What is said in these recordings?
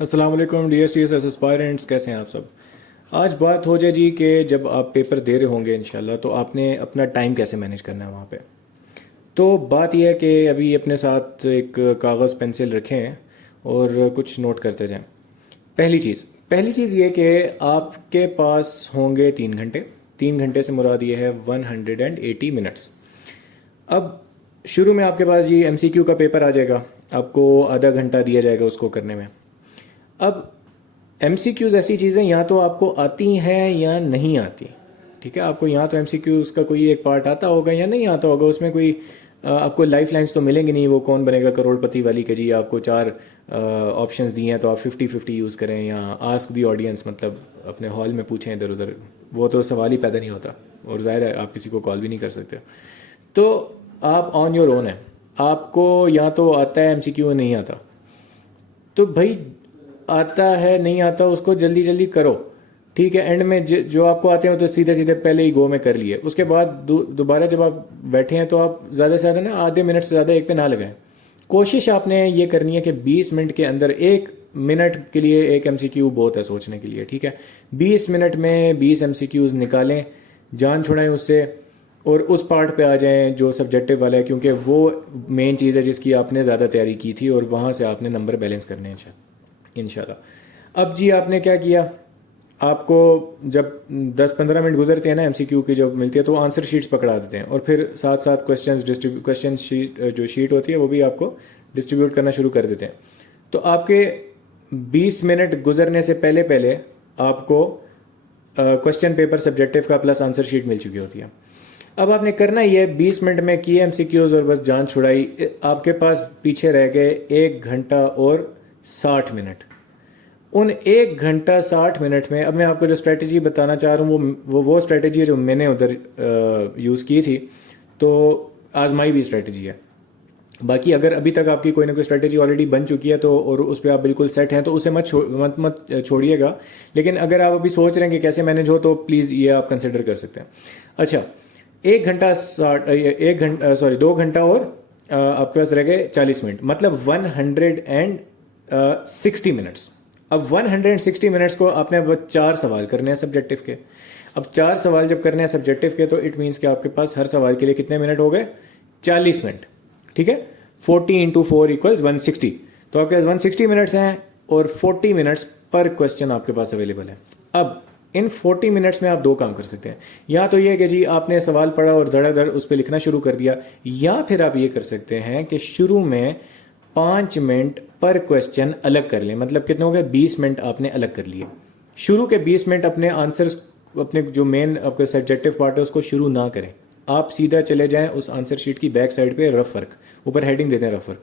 अस्सलाम वालेकुम dear C S aspirants, कैसे हैं आप सब। आज बात हो जाए जी कि जब आप पेपर दे रहे होंगे इंशाल्लाह, तो आपने अपना टाइम कैसे मैनेज करना है वहाँ पे। तो बात यह है कि अभी अपने साथ एक कागज़ पेंसिल रखें हैं और कुछ नोट करते जाएं। पहली चीज़ ये कि आपके पास होंगे 3 घंटे। 3 घंटे से मुराद ये है 180 मिनट्स। अब शुरू में आपके पास ये एमसीक्यू का पेपर आ जाएगा, आपको आधा घंटा दिया जाएगा उसको करने में। अब एमसीक्यूज़ ऐसी चीज़ें या तो आपको आती हैं या नहीं आती। ठीक है, आपको या तो एमसीक्यूज़ का कोई एक पार्ट आता होगा या नहीं आता होगा। उसमें कोई आपको लाइफ लाइन्स तो मिलेंगी नहीं, वो कौन बनेगा करोड़पति वाली के जी आपको 4 ऑप्शंस दिए हैं तो आप 50-50 यूज़ करें, या आस्क दी ऑडियंस मतलब अपने हॉल में पूछें इधर उधर। वो तो सवाल ही पैदा नहीं होता और ज़ाहिर है आप किसी को कॉल भी नहीं कर सकते। तो आप ऑन योर ओन है, आपको या तो आता है एमसीक्यू नहीं आता। तो भाई आता है नहीं आता उसको जल्दी जल्दी करो। ठीक है, एंड में जो आपको आते हैं तो सीधे सीधे पहले ही गो में कर लिए। उसके बाद दोबारा जब आप बैठे हैं तो आप ज़्यादा से ज़्यादा ना आधे मिनट से ज़्यादा एक पे ना लगाएं। कोशिश आपने ये करनी है कि 20 मिनट के अंदर 1 मिनट के लिए एक एमसीक्यू बहुत है सोचने के लिए। ठीक है, 20 मिनट में 20 एमसीक्यूज़ निकालें, जान छुड़ाएं उससे और उस पार्ट पे आ जाएं जो सब्जेक्टिव वाला है, क्योंकि वो मेन चीज़ है जिसकी आपने ज़्यादा तैयारी की थी और वहाँ से आपने नंबर बैलेंस करने हैं इंशाल्लाह। अब जी आपने क्या किया, आपको जब 10-15 मिनट गुजरते हैं ना एमसीक्यू की जब मिलती है तो आंसर शीट्स पकड़ा देते हैं और फिर साथ साथ क्वेश्चन शीट जो शीट होती है वो भी आपको डिस्ट्रीब्यूट करना शुरू कर देते हैं। तो आपके 20 मिनट गुजरने से पहले पहले आपको क्वेश्चन पेपर सब्जेक्टिव का प्लस आंसर शीट मिल चुकी होती है। अब आपने करना ही है, 20 मिनट में किए एमसीक्यूज और बस जान छुड़ाई। आपके पास पीछे रह गए 1 घंटा और 60 मिनट। उन 1 घंटा 60 मिनट में अब मैं आपको जो स्ट्रेटजी बताना चाह रहा हूँ वो स्ट्रेटजी है जो मैंने उधर यूज़ की थी, तो आजमाई भी स्ट्रेटजी है। बाकी अगर अभी तक आपकी कोई ना कोई स्ट्रेटजी ऑलरेडी बन चुकी है तो और उस पर आप बिल्कुल सेट हैं तो उसे मत छोड़िएगा। लेकिन अगर आप अभी सोच रहे हैं कि कैसे मैनेज हो तो प्लीज़ ये आप कंसिडर कर सकते हैं। अच्छा, 2 घंटा और आपके पास रह गए 40 मिनट, मतलब 160 मिनट्स। अब 160 मिनट्स को आपने अब 4 सवाल करने हैं सब्जेक्टिव के। अब 4 सवाल जब करने हैं सब्जेक्टिव के तो इट मीन्स कि आपके पास हर सवाल के लिए कितने मिनट हो गए, 40 मिनट। ठीक है, 40 × 4 = 160। तो आपके पास 160 मिनट्स हैं और 40 मिनट्स पर क्वेश्चन आपके पास अवेलेबल है। अब इन 40 मिनट्स में आप 2 काम कर सकते हैं। या तो ये कि जी आपने सवाल पढ़ा और धड़ाधड़ उस पर लिखना शुरू कर दिया, या फिर आप ये कर सकते हैं कि शुरू में 5 मिनट पर क्वेश्चन अलग कर लें। मतलब कितने हो गए, 20 मिनट आपने अलग कर लिए। शुरू के 20 मिनट अपने आंसर्स, अपने जो मेन आपके सब्जेक्टिव पार्ट है उसको शुरू ना करें। आप सीधा चले जाएं उस आंसर शीट की बैक साइड पे, रफ वर्क ऊपर हेडिंग दे दें रफ वर्क।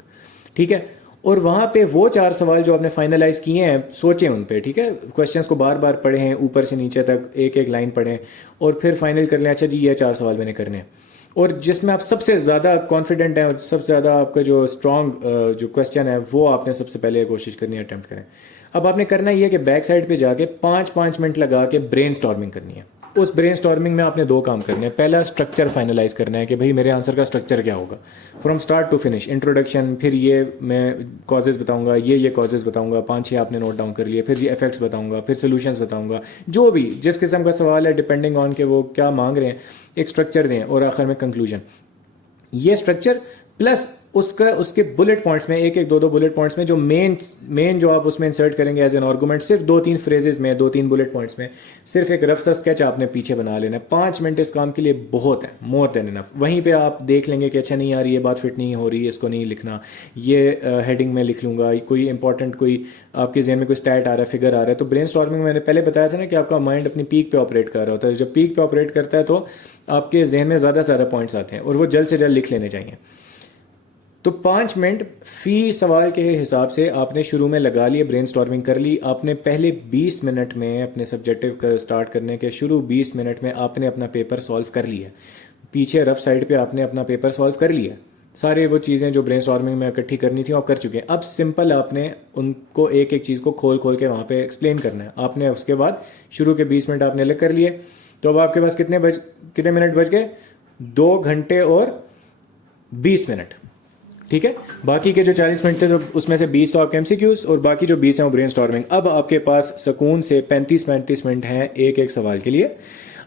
ठीक है, और वहां पे वो 4 सवाल जो आपने फाइनलाइज किए हैं सोचें उन पे। ठीक है, क्वेश्चंस को बार बार पढ़ें, ऊपर से नीचे तक एक एक लाइन पढ़ें और फिर फाइनल कर लें, अच्छा जी ये 4 सवाल मैंने करने हैं। और जिसमें आप सबसे ज़्यादा कॉन्फिडेंट हैं और सबसे ज़्यादा आपका जो स्ट्रॉन्ग जो क्वेश्चन है वो आपने सबसे पहले कोशिश करनी है, अटेम्प्ट करें। अब आपने करना ये है कि बैक साइड पे जाके 5-5 मिनट लगा के ब्रेन स्टॉर्मिंग करनी है। उस ब्रेन स्टॉर्मिंग में आपने 2 काम करने हैं। पहला, स्ट्रक्चर फाइनलाइज करना है कि भाई मेरे आंसर का स्ट्रक्चर क्या होगा from start to finish. Introduction, फिर ये मैं कॉजेज बताऊंगा, ये कॉजेज बताऊंगा, 5-6 आपने नोट डाउन कर लिए, फिर ये इफेक्ट्स बताऊंगा, फिर सोल्यूशंस बताऊंगा। जो भी जिस किस्म का सवाल है डिपेंडिंग ऑन के वो क्या मांग रहे हैं, एक स्ट्रक्चर दें और आखिर में कंक्लूजन। ये स्ट्रक्चर प्लस उसके बुलेट पॉइंट्स में, एक एक दो बुलेट पॉइंट्स में जो मेन जो आप उसमें इंसर्ट करेंगे एज एन आर्गुमेंट, सिर्फ 2-3 फ्रेजेस में, 2-3 बुलेट पॉइंट्स में सिर्फ एक रफ सा स्केच आपने पीछे बना लेना है। 5 मिनट इस काम के लिए बहुत है, मोर देन इनफ। वहीं पे आप देख लेंगे कि अच्छा नहीं यार ये बात फिट नहीं हो रही, इसको नहीं लिखना, ये हेडिंग में लिख लूंगा। कोई इंपॉर्टेंट कोई आपके जहन में कोई स्टैट आ रहा है, फिगर आ रहा है, तो ब्रेन स्टॉर्मिंग मैंने पहले बताया था ना कि आपका माइंड अपनी पीक पे ऑपरेट कर रहा होता है। जब पीक पे ऑपरेट करता है तो आपके जहन में ज़्यादा से ज़्यादा पॉइंट्स आते हैं और वो जल्द से जल्द लिख लेने चाहिए। तो 5 मिनट फी सवाल के हिसाब से आपने शुरू में लगा लिए, ब्रेन स्टॉर्मिंग कर ली। आपने पहले 20 मिनट में अपने सब्जेक्टिव का स्टार्ट करने के शुरू 20 मिनट में आपने अपना पेपर सॉल्व कर लिया। पीछे रफ साइड पे आपने अपना पेपर सॉल्व कर लिया। सारे वो चीज़ें जो ब्रेन स्टॉर्मिंग में इकट्ठी करनी थी आप कर चुके हैं। अब सिंपल आपने उनको एक एक चीज़ को खोल खोल के वहाँ पे एक्सप्लेन करना है आपने। उसके बाद शुरू के 20 मिनट आपने अलग कर लिए। तो अब आपके पास कितने मिनट बच गए, 2 घंटे और 20 मिनट। ठीक है। बाकी के जो 40 मिनट थे तो उसमें से 20 तो आपके एमसीक्यूज और बाकी जो 20 हैं वो ब्रेनस्टॉर्मिंग। अब आपके पास सुकून से 35-35 मिनट हैं एक एक सवाल के लिए।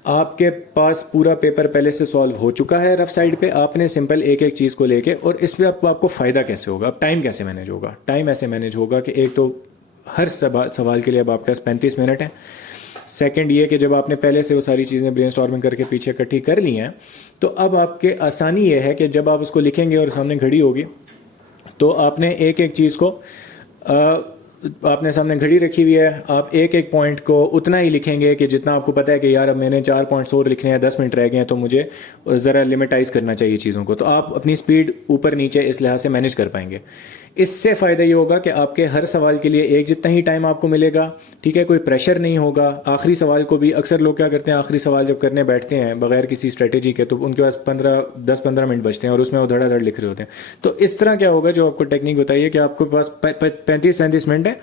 आपके पास पूरा पेपर पहले से सॉल्व हो चुका है रफ साइड पे, आपने सिंपल एक एक चीज़ को लेके, और इसमें आपको फ़ायदा कैसे होगा, अब टाइम कैसे मैनेज होगा। टाइम ऐसे मैनेज होगा कि एक तो हर सवाल के लिए अब आपके पास 35 मिनट है। सेकंड ये कि जब आपने पहले से वो सारी चीज़ें ब्रेनस्टॉर्मिंग करके पीछे इकट्ठी कर ली हैं तो अब आपके आसानी ये है कि जब आप उसको लिखेंगे और सामने घड़ी होगी तो आपने एक एक चीज़ को आपने सामने घड़ी रखी हुई है, आप एक एक पॉइंट को उतना ही लिखेंगे कि जितना आपको पता है कि यार अब मैंने 4 पॉइंट्स और लिखने हैं, 10 मिनट रह गए हैं तो मुझे ज़रा लिमिटाइज करना चाहिए चीज़ों को, तो आप अपनी स्पीड ऊपर नीचे इस लिहाज से मैनेज कर पाएंगे। इससे फ़ायदा ये होगा कि आपके हर सवाल के लिए एक जितना ही टाइम आपको मिलेगा, ठीक है, कोई प्रेशर नहीं होगा। आखिरी सवाल को भी अक्सर लोग क्या करते हैं, आखिरी सवाल जब करने बैठते हैं बगैर किसी स्ट्रेटेजी के तो उनके पास 10-15 मिनट बचते हैं और उसमें वो धड़ाधड़ लिख रहे होते हैं। तो इस तरह क्या होगा, जो आपको टेक्निक बताइए कि आपके पास 35-35 मिनट है,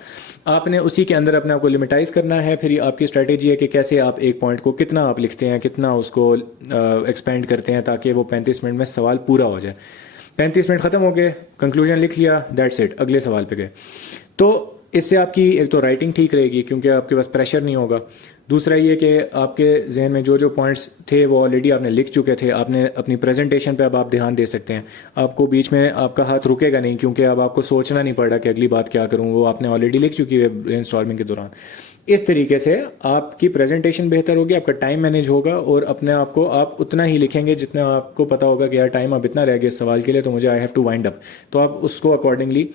आपने उसी के अंदर अपने आप को लिमिटाइज करना है। फिर आपकी स्ट्रेटेजी है कि कैसे आप एक पॉइंट को कितना आप लिखते हैं, कितना उसको एक्सपेंड करते हैं ताकि वो 35 मिनट में सवाल पूरा हो जाए। 35 मिनट खत्म हो गए, कंक्लूजन लिख लिया, दैट्स इट, अगले सवाल पे गए। तो इससे आपकी एक तो राइटिंग ठीक रहेगी क्योंकि आपके पास प्रेशर नहीं होगा। दूसरा ये कि आपके जहन में जो जो पॉइंट्स थे वो ऑलरेडी आपने लिख चुके थे, आपने अपनी प्रेजेंटेशन पे अब आप ध्यान दे सकते हैं। आपको बीच में आपका हाथ रुकेगा नहीं क्योंकि अब आपको सोचना नहीं पड़ रहा कि अगली बात क्या करूं, वो आपने ऑलरेडी लिख चुकी है ब्रेनस्टॉर्मिंग के दौरान। इस तरीके से आपकी प्रेजेंटेशन बेहतर होगी, आपका टाइम मैनेज होगा और अपने आप को आप उतना ही लिखेंगे जितना आपको पता होगा कि यार टाइम अब इतना रह गया इस सवाल के लिए तो मुझे I have to wind up, तो आप उसको अकॉर्डिंगली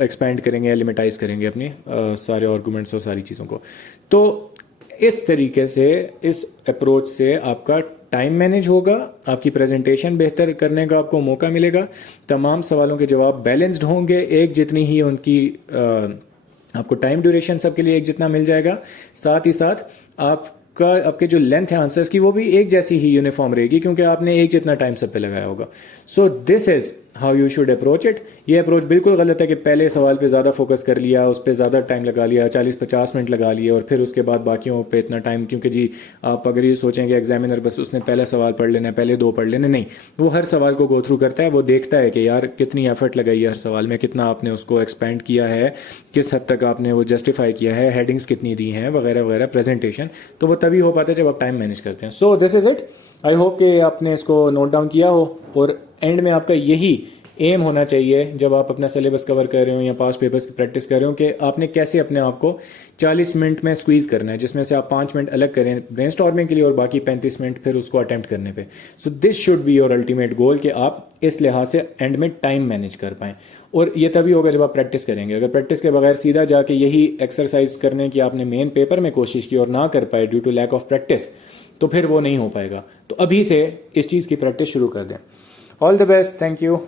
एक्सपैंड करेंगे या लिमिटाइज करेंगे अपनी सारे आर्गूमेंट्स और सारी चीज़ों को। तो इस तरीके से, इस अप्रोच से आपका टाइम मैनेज होगा, आपकी प्रेजेंटेशन बेहतर करने का आपको मौका मिलेगा, तमाम सवालों के जवाब बैलेंस्ड होंगे, एक जितनी ही उनकी आपको टाइम ड्यूरेशन सबके लिए एक जितना मिल जाएगा। साथ ही साथ आपके जो लेंथ है आंसर्स की वो भी एक जैसी ही यूनिफॉर्म रहेगी क्योंकि आपने एक जितना टाइम सब पे लगाया होगा। So this is how you should approach it. ये अप्रोच बिल्कुल गलत है कि पहले सवाल पे ज़्यादा फोकस कर लिया, उस पर ज़्यादा टाइम लगा लिया, 40-50 मिनट लगा लिए और फिर उसके बाद बाकियों पे इतना टाइम, क्योंकि जी आप अगर ये सोचें कि एग्जामिनर बस उसने पहला सवाल पढ़ लेना है, पहले 2 पढ़ लेने, नहीं, वो हर सवाल को गो थ्रू करता है, वो देखता है कि यार कितनी एफर्ट लगाई है हर सवाल में, कितना आपने उसको एक्सपेंड किया है, किस हद तक आपने वो जस्टिफाई किया है, हेडिंग्स कितनी दी हैं वगैरह वगैरह, प्रेजेंटेशन। तो वो तभी हो पाता है जब आप टाइम मैनेज करते हैं। So this is it. I hope कि आपने इसको नोट डाउन किया हो और एंड में आपका यही एम होना चाहिए जब आप अपना सिलेबस कवर कर रहे हो या पास पेपर्स की प्रैक्टिस कर रहे हो कि आपने कैसे अपने आप को 40 मिनट में स्क्वीज करना है, जिसमें से आप 5 मिनट अलग करें ब्रेनस्टॉर्मिंग के लिए और बाकी 35 मिनट फिर उसको अटेम्प्ट करने पे। So this should be your ultimate goal कि आप इस लिहाज से एंड में टाइम मैनेज कर पाएं। और ये तभी होगा जब आप प्रैक्टिस करेंगे। अगर प्रैक्टिस के बगैर सीधा जाके यही एक्सरसाइज करने की आपने मेन पेपर में कोशिश की और ना कर पाए due to lack of practice, तो फिर वो नहीं हो पाएगा। तो अभी से इस चीज़ की प्रैक्टिस शुरू कर दें। All the best, thank you.